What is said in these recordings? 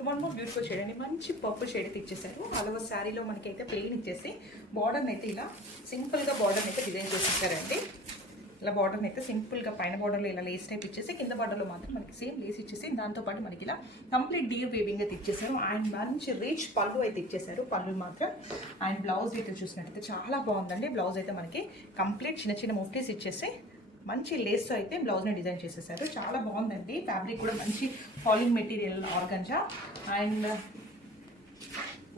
So one more beautiful shade అండి, మంచి purple shade అయితే ఇచ్చేసారు. అలవ శారీలో మనకైతే ప్లెయిన్ ఇచ్చేసి బార్డర్ని అయితే ఇలా సింపుల్గా బార్డర్ని అయితే డిజైన్ చేసేసారండి. ఇలా బార్డర్ని అయితే సింపుల్గా పైన బార్డర్లో ఇలా లేస్ టైప్ ఇచ్చేసి కింద బార్డర్లో మాత్రం మనకి సేమ్ లేస్ ఇచ్చేసి దాంతోపాటు మనకి ఇలా కంప్లీట్ డీర్ వేవింగ్ అయితే ఇచ్చేసారు. అండ్ మంచి రిచ్ పళ్ళు అయితే ఇచ్చేసారు. పళ్ళు మాత్రం అండ్ బ్లౌజ్ అయితే చూసినట్టయితే చాలా బాగుందండి. బ్లౌజ్ అయితే మనకి కంప్లీట్ చిన్న చిన్న ముఫ్టీస్ ఇచ్చేసి మంచి లేస్తో అయితే బ్లౌజ్ని డిజైన్ చేసేసారు. చాలా బాగుందండి. ఫ్యాబ్రిక్ కూడా మంచి falling material organza and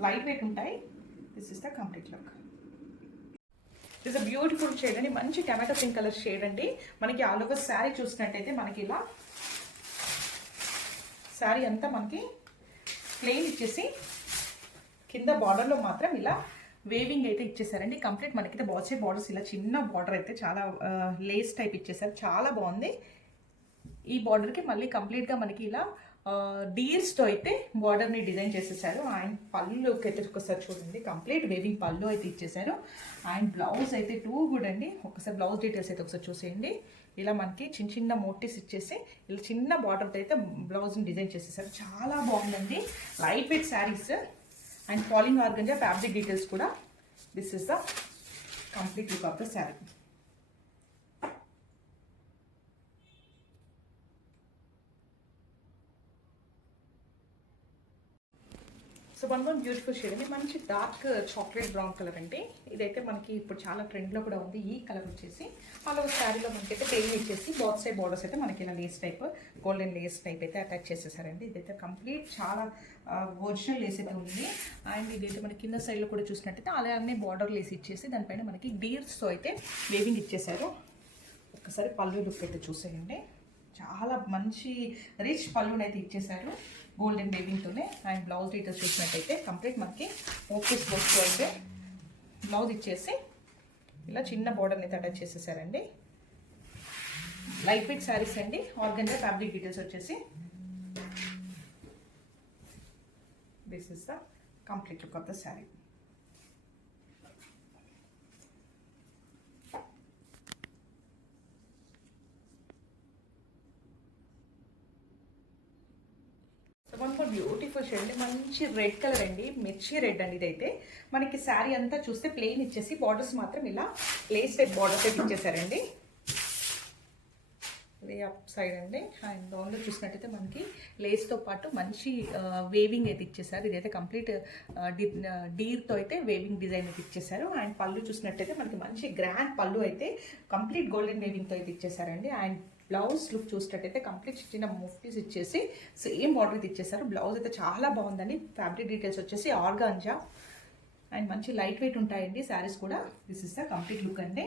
light weight ఉంటాయి. This is the complete look. This a beautiful shade అండి, మంచి టమాటో పింక్ కలర్ షేడ్ అండి. మనకి ఆల్ ఓవర్ శారీ చూసినట్టయితే మనకి ఇలా శారీ అంతా మనకి ప్లెయిన్ ఇచ్చేసి కింద బార్డర్లో మాత్రం ఇలా వేవింగ్ అయితే ఇచ్చేసారండి. కంప్లీట్ మనకైతే బార్డర్స్ ఇలా చిన్న బార్డర్ అయితే చాలా లేస్ టైప్ ఇచ్చేసారు. చాలా బాగుంది. ఈ బార్డర్కి మళ్ళీ కంప్లీట్గా మనకి ఇలా డీర్స్తో అయితే బార్డర్ని డిజైన్ చేసేసారు. అండ్ పళ్ళుకి అయితే ఒకసారి చూడండి, కంప్లీట్ వేవింగ్ పళ్ళు అయితే ఇచ్చేసారు. అండ్ బ్లౌజ్ అయితే టూ గుడ్ అండి. ఒకసారి బ్లౌజ్ డీటెయిల్స్ అయితే ఒకసారి చూసేయండి. ఇలా మనకి చిన్న చిన్న మోటివ్స్ ఇచ్చేసి ఇలా చిన్న బార్డర్తో అయితే బ్లౌజ్ని డిజైన్ చేసేసారు. చాలా బాగుందండి. Light weight saris and falling organza fabric details కూడా. This is the complete look of the sari. So one beautiful shade అండి, మంచి డార్క్ చాక్లెట్ బ్రౌన్ కలర్ అండి. ఇదైతే మనకి ఇప్పుడు చాలా ట్రెండ్లో కూడా ఉంది. ఈ కలర్ వచ్చేసి అలా శారీలో మనకైతే ప్లెయిన్ ఇచ్చేసి బాత్ సైడ్ బార్డర్స్ అయితే మనకి ఇలా Lay's type golden Lay's type అయితే అటాచ్ చేసేసారండి. ఇదైతే కంప్లీట్ చాలా ఒరిజినల్ లేస్ అయితే ఉంది. అండ్ ఇదైతే మనకి కింద సైడ్లో కూడా చూసినట్టయితే అలానే బార్డర్ లేస్ ఇచ్చేసి దానిపైన మనకి డీర్స్తో అయితే వేవింగ్ ఇచ్చేసారు. ఒక్కసారి పళ్ళు లుక్ అయితే చూసేయండి. చాలా మంచి రిచ్ పళ్ళుని అయితే ఇచ్చేసారు గోల్డెన్ వేవింగ్తోనే. అండ్ బ్లౌజ్ డీటెయిల్స్ చూసినట్టయితే కంప్లీట్ మనకి ఆఫీస్ వర్క్తో అయితే బ్లౌజ్ ఇచ్చేసి ఇలా చిన్న బార్డర్ని అయితే అటాచ్ చేసేసారండి. లైట్ వెయిట్ శారీస్ అండి. ఆర్గంజా ఫ్యాబ్రిక్ డీటెయిల్స్ వచ్చేసి this is the complete look of the sari. One more beautiful shade అండి, మంచి రెడ్ కలర్ అండి, మిర్చి రెడ్ అండి. ఇదైతే మనకి శారీ అంతా చూస్తే ప్లెయిన్ ఇచ్చేసి బార్డర్స్ మాత్రం ఇలా లేస్ టైప్ బార్డర్స్ అయితే ఇచ్చేసారండి. ఇది అప్ సైడ్ అండి. అండ్ డౌన్లో చూసినట్టయితే మనకి లేస్తో పాటు మంచి వేవింగ్ అయితే ఇచ్చేసారు. ఇదైతే కంప్లీట్ డీర్తో అయితే వేవింగ్ డిజైన్ అయితే ఇచ్చేసారు. అండ్ పళ్ళు చూసినట్టయితే మనకి మంచి గ్రాండ్ పళ్ళు అయితే కంప్లీట్ గోల్డెన్ వేవింగ్తో అయితే ఇచ్చేసారండి. అండ్ బ్లౌజ్ లుక్ చూసినట్టయితే కంప్లీట్ చిన్న ముఫ్టీస్ ఇచ్చేసి సేమ్ బార్డర్ అయితే ఇచ్చేసారు. బ్లౌజ్ అయితే చాలా బాగుందండి. ఫ్యాబ్రిక్ డీటెయిల్స్ వచ్చేసి ఆర్గాంజా అండ్ మంచి లైట్ వెయిట్ ఉంటాయండి శారీస్ కూడా. This is the complete look అండి.